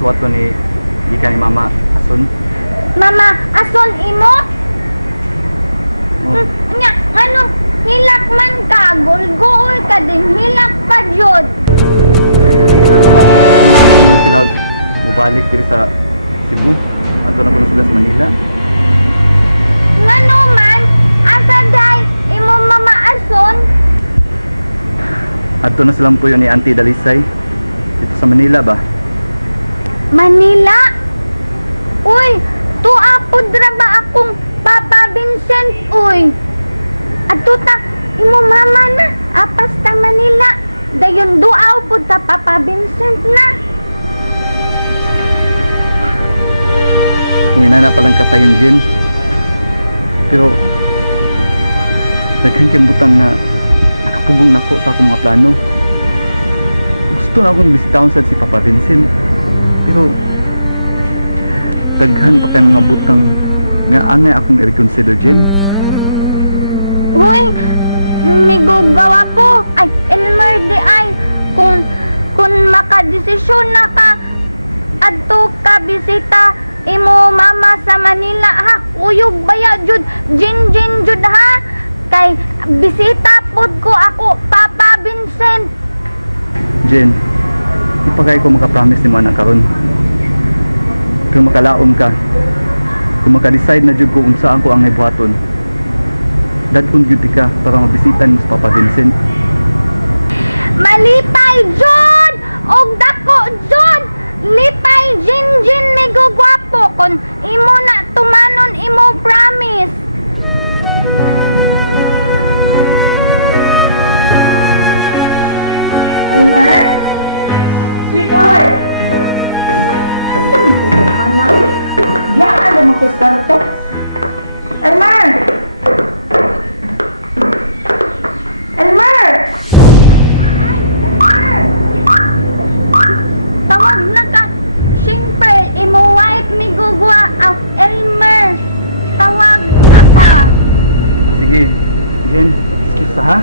Suwato ni ika ni Mama Ason. Mama Ason imo? Oh. Nya, ano, hilak man ka, gulgol ka din, hilak pa jud. Sila mubalik diri sa Cebu. Ato na kuno sila sa Manila. Ngano man, asa day imo Mama Ason? Ato na silang puyo ni Auntie Dalisay dito sa Manila ba? Manila? Uy, tuapod ra ba akong Papa Vincent, uy? Ato ta, imo mama na, apas ta Manila. Dayon duaw pud ta Papa Vincent na. Kung ina na palang kasayon din. Pero daghan kay butang na nakapugong nako sa akong mga plano. Gusto na akong bisitahon sa si Papa Vincent. Pero daghan pa kay mga butang nga angay akong i-reconsider din. Uy, migugawa po. Ay, Elmer di ay. Kung makadesisyon na ka adto ka bisita imo mama sa Manila, ha? Uyog baya jud, jin jud ha? Kay bisita pod ko ako Papa Vincent. Jen, ipagay ko makapromise ni mo anak karon. Kung makalaom ka, kung maka-decide na jud ko unsa ang ko ang ibuhaton, dadun gyud ka para mabisitan mo sa Papa Vincent. Malipay jud og dako jud. Lipay jin mego gwapo kon imo na tumanon imo promise. Elmer? Sweetheart! Saan ito anak? Diyan ka naman ko starto. Elmer! Elmer! Tawag na ka. Simple, imo wife mi gugwa of Elmer. Tawag na ka. Sige, Jen, excuse ha?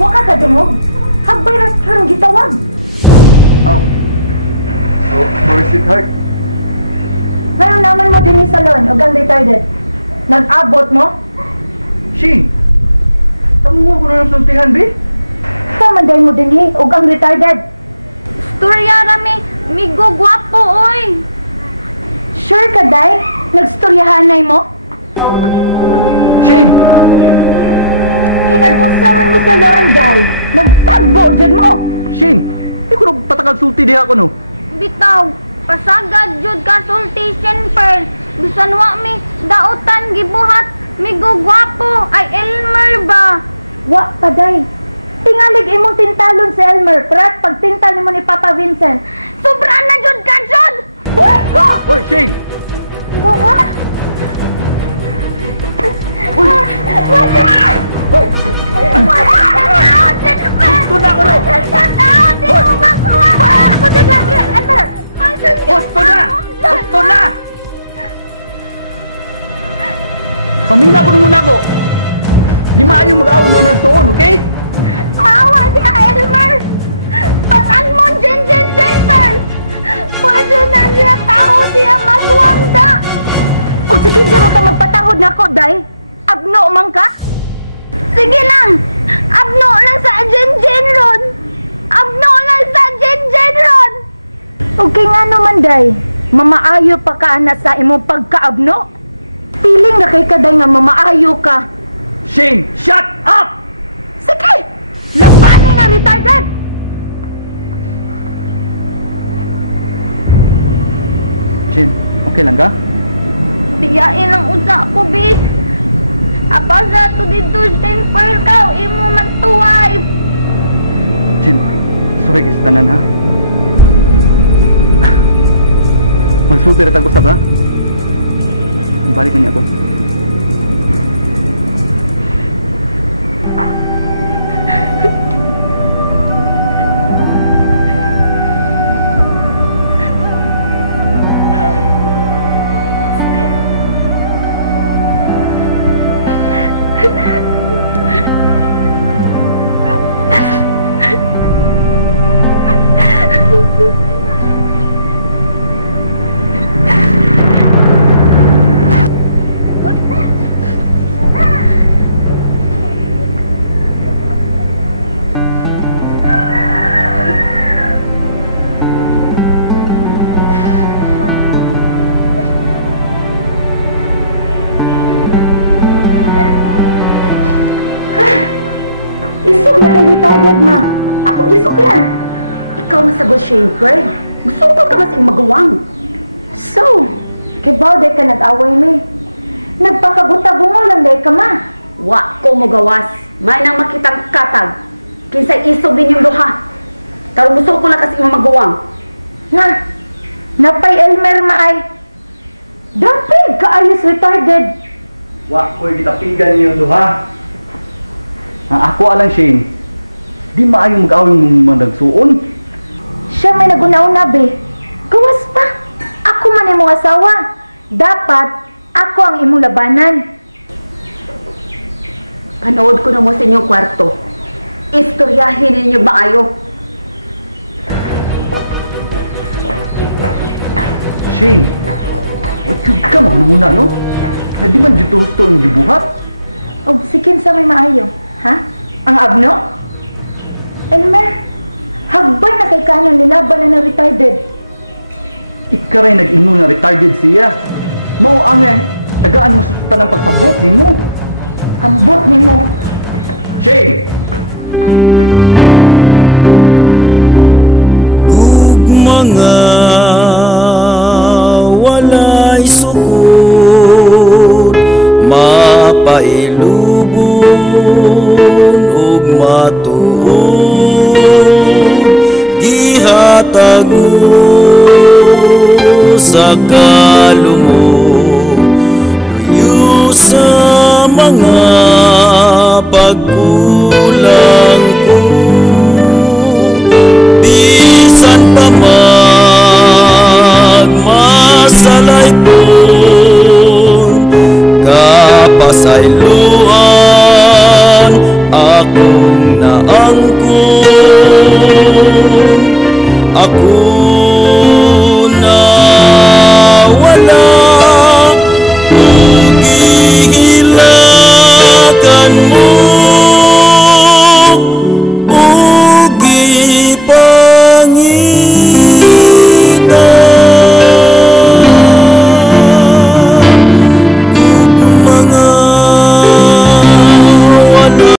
Waka ka dumog. Hagbay ras kang gitawag. Oh. So, sorry sweetheart. Ngayon naman mo din yung salon o gang retarded. Nag-abot mo? Shing! Tamo mo ko na nasultihan, be? Tama dahil mo din o gang retarded. Storya rami, migo gwapo oy. Sure ka day? Nagstoryahanay mo? Shing! Kinagpunsaman mo sa salon day. Nagtagbo dyan mo. Shing! Di ko na patakag sulti diha ko no. Bitaw, pasagad jud ka sultation pearl. Bisan wa mi dautan gibuhat migo gwapo ay Elmer ba? Wa pa day. Tingalig imong tintalon si Elmer, prat pagtintal nimo ni Papa Vincent. Sobra na jud ka jud. Buhay ko. Hoy, Shing! Oh, ha? Uy! Wala! Hoy! Wala ka taon, Jennifer! Gusto na ako no! Wala ka taon! Di Hoy! mo makuha! Ako na Gabriel! Elmer! Gusto na! Gusto na! Pamina ko na muna ko! Di maayo mag-awag mo ng tuon, okay? Tawa siya, Elmer! Patan mo, Jennifer! Pwede na siya tao siya magwangda! Uy! Sige sa ka magpatahod na ako, day. Abno man ka? Sige lang! Abno lang sa Jenjen ron! Abno lang sa Jenjen ron! Okay nga naman, day. Mamaayo pa ka na sa imong pagkaabno. Piling na kay kaday nga mamaayo ka. Shane, shut up! Sige! Labanin na retarded! Jane, okay lang ka? Biyain lang usa ko, bis. Apa sa to dito, Jane Pearl ka, imo man tuway. Jane, sorry kis tanan ha? Magsulti rin usab ha? Balik mo niya ako. Retarded ma. Ako gisuklan. Ikaw na sa Shane Pearl. Gusto ko ka mas magawang. So, kay Baude ka nag-away mi. Nagpakabuta-bungo lang dahil ka ma. Wa ko mo gawas. May nang makitang katag. Kinsay isog din yung duha. Tarong gusto ko lang kasi magawang. Na, napay Elmer maay. Dapat kaayos retarded. Wa ko'y gitapigan niyo duha. Ang ako alang Shane. Di maayong mag-away mong managsuon. Siya may nagunaw be. Gawas pa. Ako man imong asawa. Dapat ako ang imong labanan. Panood ko na mo sa inyong kwarto. Istoryahin ninyo maayo. Shane, wag ka magnamuna no? Na di man dito gusto yung gibuhat. O, sikin sa may maayo. Ha? Ang abno? Elmer, hagbay na kay kanyang nilaban na retarded. Ikaray nag-ingon na retarded siya. Mao ang tagaan mo sa tanang pagsabot ni mo. Ambot ni mo. Shane! Ug mga walay sukod, mapailubon ug matuod, gihatag mo sa kalumog, luyo sa mga pagkulang ko. Bisan pa magmasalay ko, kapasayloan akong naangkon. Ako